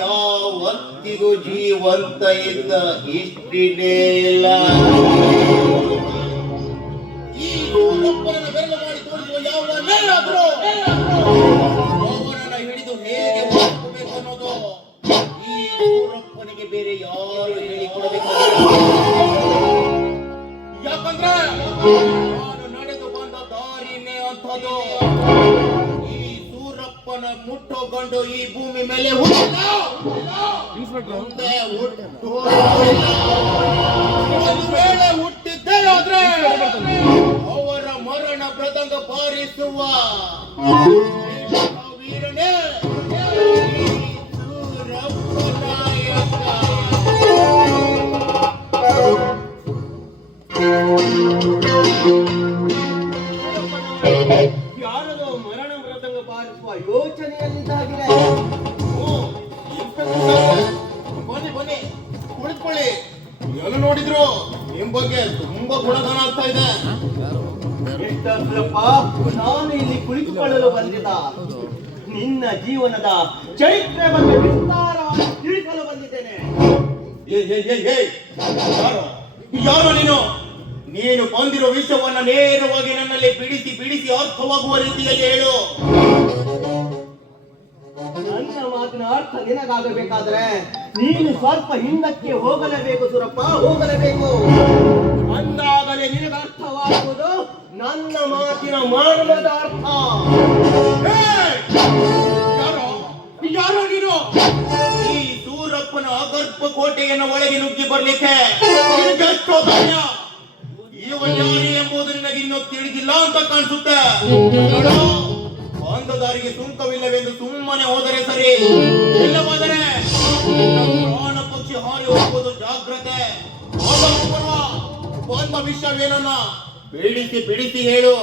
ಯಾವತ್ತಿಗೂ ಜೀವಂತ ಇದ್ದ ಹಿಸ್ಟ್ರಿನೇ ಇಲ್ಲ. ಈ ಸೂರಪ್ಪನನ್ನು ಬೆರಳು ಮಾಡಿ ತೋರಿಸುವ ಯಾವನ್ನೇನಾದ್ರೂ ಅವನನ್ನು ಹಿಡಿದು ಹೇಗೆ ಹೋಗಬೇಕು ಅನ್ನೋದು ಈ ಸೂರಪ್ಪನಿಗೆ ಬೇರೆ ಯಾರು ಹೇಳಿಕೊಡಬೇಕಾಗಿಲ್ಲ. ಯಾಕಂದ್ರೆ ನಾನು ನಡೆದು ಬಂದ ದಾರಿನೇ ಅಂಥದ್ದು. ಈ ಸೂರಪ್ಪನ ಮುಟ್ಟೋಗೊಂಡು ಈ ಭೂಮಿ ಮೇಲೆ ಹುಟ್ಟಿಲ್ಲ, ಮುಂದೆ ಒಂದು ವೇಳೆ ಹುಟ್ಟಿದ್ದೇ ಆದ್ರೆ ಅವರ ಮರಣ ಮೃದಂಗ ಬಾರಿಸುವ ವೀರನೇ ಯಾರದೋ ಮರಣ ಮೃದಂಗ ಬಾರಿಸುವ ಯೋಚನೆಯಲ್ಲಿದ್ದಾಗಿದೆ. ಬನ್ನಿ ಬನ್ನಿ ಕುಳಿತುಕೊಳ್ಳಿ. ಎಲ್ಲ ನೋಡಿದ್ರು ನಿಮ್ ಬಗ್ಗೆ ತುಂಬಾ ಗುಣಗಾನ ಆಗ್ತಾ ಇದೆ. ನಾನು ಇಲ್ಲಿ ಕುಳಿತುಕೊಳ್ಳಲು ಬಂದಿದ್ದ ನಿನ್ನ ಜೀವನದ ಚರಿತ್ರೆ ಬಗ್ಗೆ ವಿಸ್ತಾರವಾಗಿ ತಿಳಿಸಲು ಬಂದಿದ್ದೇನೆ. ಯಾರು ನೀನು? ನೀನು ಬಂದಿರೋ ವಿಷಯವನ್ನ ನೇರವಾಗಿ ನನ್ನಲ್ಲಿ ಬಿಡಿಸಿ ಬಿಡಿಸಿ ಅರ್ಥವಾಗುವ ರೀತಿಯಲ್ಲಿ ಹೇಳು. ನನ್ನ ಮಾತಿನ ಅರ್ಥ ನಿನಗಾಗಬೇಕಾದ್ರೆ ನೀನು ಸ್ವಲ್ಪ ಹಿಂದಕ್ಕೆ ಹೋಗಲೇಬೇಕು ಸೂರಪ್ಪ, ಹೋಗಲೇಬೇಕು. ಅಂದಾಗಲೇ ನಿನಗೆ ಅರ್ಥವಾಗುವುದು ನನ್ನ ಮಾತಿನ ಮರ್ಮದ ಅರ್ಥ. ಯಾರೋ ನೀನು? ಈ ಸೂರಪ್ಪನ ಅಗರ್ಭ ಕೋಟೆಯನ್ನು ಒಳಗೆ ನುಗ್ಗಿ ಬರ್ಲಿಕ್ಕೆ ಎಷ್ಟೋ ಧೈರ್ಯ. ಇವನ್ಯಾರಿ ಎಂಬುದು ನಿನಗೆ ಇನ್ನೂ ತಿಳಿದಿಲ್ಲ ಅಂತ ಕಾಣಿಸುತ್ತೆ. ಒಂದು ದಾರಿಗೆ ಸುಂಕವಿಲ್ಲವೆಂದು ಸುಮ್ಮನೆ ಹೋದರೆ ಸರಿ, ಇಲ್ಲವಾದರೆ ಪ್ರಾಣ ಪಕ್ಷಿ ಹಾರಿ ಹೋಗುವುದು ಜಾಗ್ರತೆ. ಬಂದ ವಿಷಯವೇನನ್ನ ಬಿಡಿಸಿ ಬಿಡಿಸಿ ಹೇಳು.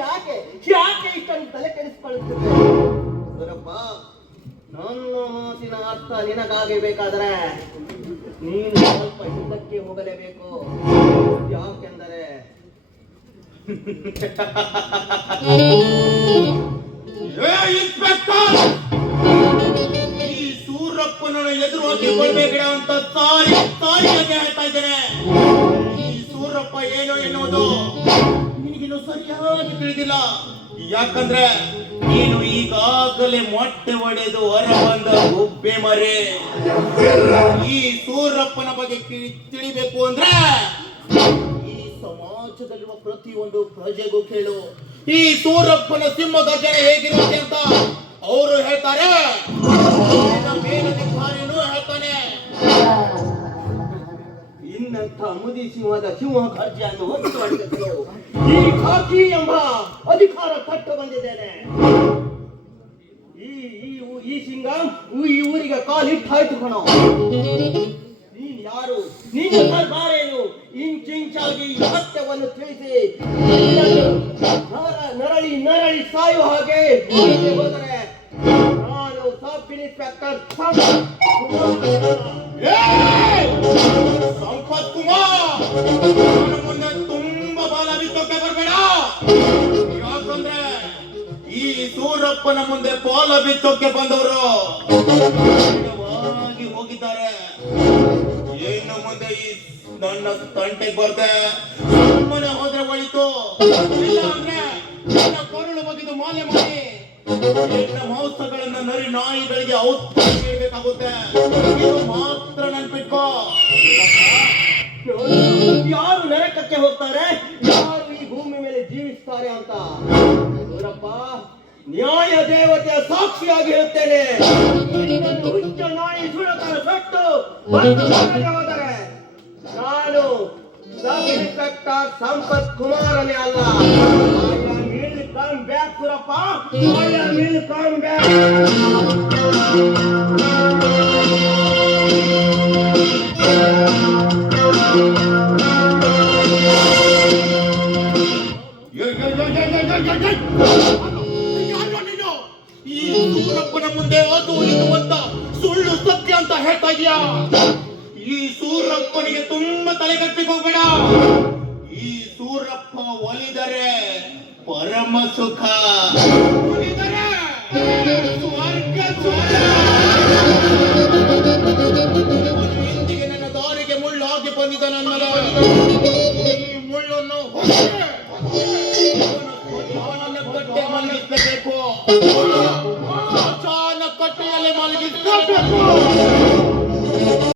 ಯಾಕೆ ಯಾಕೆ ಇಷ್ಟೊಂದು ತಲೆ ಕೆಡಿಸಿಕೊಳ್ಳುತ್ತದೆ ಸೂರಪ್ಪ? ನನ್ನ ಮಾತಿನ ಅರ್ಥ ನಿನಗಾಗಬೇಕಾದ್ರೆ ನೀನು ಸ್ವಲ್ಪ ಹಿಂದಕ್ಕೆ ಹೋಗಲೇಬೇಕು. ಯಾಕೆಂದರೆ ಈ ಸೂರಪ್ಪನನ್ನು ಎದುರು ಹಾಕಿಕೊಳ್ಬೇಕಿಡ ಅಂತ ತಾಯಿಗೆ ಹೇಳ್ತಾ ಇದ್ದೇನೆ. ಈ ಸೂರಪ್ಪ ಏನು ಎನ್ನುವುದು ನಿನಗಿನ್ನು ಸರಿಯಾಗಿ ತಿಳಿದಿಲ್ಲ. ಯಾಕಂದ್ರೆ ನೀನು ಈಗಾಗಲೇ ಮೊಟ್ಟೆ ಒಡೆದು ಹೊರ ಬಂದ ಗುಬ್ಬೆ ಮರೆ. ಈ ಸೂರಪ್ಪನ ಬಗ್ಗೆ ತಿಳಿಬೇಕು ಅಂದ್ರೆ ಈ ಸಮಾಜದಲ್ಲಿರುವ ಪ್ರತಿಯೊಂದು ಪ್ರಜೆಗೂ ಕೇಳು. ಈ ಸೂರಪ್ಪನ ಸಿಂಹ ಗರ್ಜನೆ ಹೇಗಿರುತ್ತೆ ಅಂತ ಅವರು ಹೇಳ್ತಾರೆ, ಮೇಲಧಿಕಾರಿನೂ ಹೇಳ್ತಾನೆ. ಇನ್ನಂಥ ಮುದಿ ಸಿಂಹದ ಸಿಂಹ ಗರ್ಜೆಯನ್ನು ಹೊರತುಪಡಿಸಲು ಈ ಖಾಕಿ ಎಂಬ ಅಧಿಕಾರ ತಟ್ಟು ಬಂದಿದ್ದೇನೆ. ಈ ಸಿಂಗ ಈ ಊರಿಗೆ ಕಾಲಿಟ್ಟಾಯ್ತು ಕಣೋ. ನೀನ್ ಯಾರು? ನಿನ್ನ ಸರ್ಕಾರೇನು? ಇಂಚಿಂಚಾಗಿ ಸತ್ಯವನ್ನು ತಿಳಿಸಿ ನರಳಿ ನರಳಿ ಸಾಯುವ ಹಾಗೆ ಹೋದರೆ ನಾನು ಸಬ್ ಇನ್ಸ್ಪೆಕ್ಟರ್ ಸಂಪತ್ ಕುಮಾರ್ ಮುಂದೆ ತುಂಬಾ ಬಾಲ ಬಿತ್ತೋಕೆ ಬರಬೇಡ. ಯಾಕಂದ್ರೆ ಈ ಸೂರಪ್ಪನ ಮುಂದೆ ಬಾಲ ಬಿತ್ತೋಕೆ ಬಂದವರು ಹೋಗಿದ್ದಾರೆ. ಏನು ಮುಂದೆ ಈ ನನ್ನ ತಂಟೆಗೆ ಬರ್ದೆ ಸುಮ್ಮನೆ ಹೋದ್ರೆ ಒಳಿತು, ಇಲ್ಲ ಅಂದ್ರೆ ನನ್ನ ಕೊರಳು ಬಗೆದು ಮಾಲೆ ಮಾಡಿ ನನ್ನ ಮಾಂಸಗಳನ್ನ ನರಿ ನಾಯಿಗಳಿಗೆ ಔಷಧ ನೀಡಬೇಕಾಗುತ್ತೆ. ಇದು ಮಾತ್ರ ನೆನ್ಪಿಟ್ಕೋ. ಯಾರು ನರಕಕ್ಕೆ ಹೋಗ್ತಾರೆ, ಯಾರು ಈ ಭೂಮಿ ಮೇಲೆ ಜೀವಿಸ್ತಾರೆ ಅಂತ ಸೂರಪ್ಪ ನ್ಯಾಯ ದೇವತೆಯ ಸಾಕ್ಷಿಯಾಗಿ ಹೇಳುತ್ತೇನೆ. ಹುಚ್ಚ ನಾಯಿ ಸುಳತರ ಸಟ್ಟು ಹೋದರೆ ನಾನು ಸಬ್ ಇನ್ಸ್ಪೆಕ್ಟರ್ ಸಂಪತ್ ಕುಮಾರನೇ ಅಲ್ಲ. Come back Surappa, come back. ಈ ಸೂರಪ್ಪನ ಮುಂದೆ ಅದು ಇದು ಅಂತ ಸುಳ್ಳು ಸತ್ಯ ಅಂತ ಹೇಳ್ತಾ ಇದೀಯಾ? ಈ ಸೂರಪ್ಪನಿಗೆ ತುಂಬಾ ತಲೆ ಕಟ್ಟಿಗೆ ಹೋಗ್ಬೇಡ. ಈ ಸೂರಪ್ಪ ಒಲಿದರೆ ಪರಮ ನಮ್ಮ ಸುಖ. ಮುನಿದರೆ, ಸ್ವರ್ಗ ಸುಖ. ಇಂದಿಗೆ ನನ್ನ ದಾರಿಗೆ ಮುಳ್ಳು ಹಾಕಿ ಬಂದಿದ್ದ ನನ್ನ ಈ ಮುಳ್ಳನ್ನು ಅವನನ್ನ ಕಟ್ಟೆ ಮಲಗಿಸಬೇಕು. ಸ್ಮಶಾನ ಕಟ್ಟೆಯಲ್ಲಿ ಮಲಗಿಸಬೇಕು.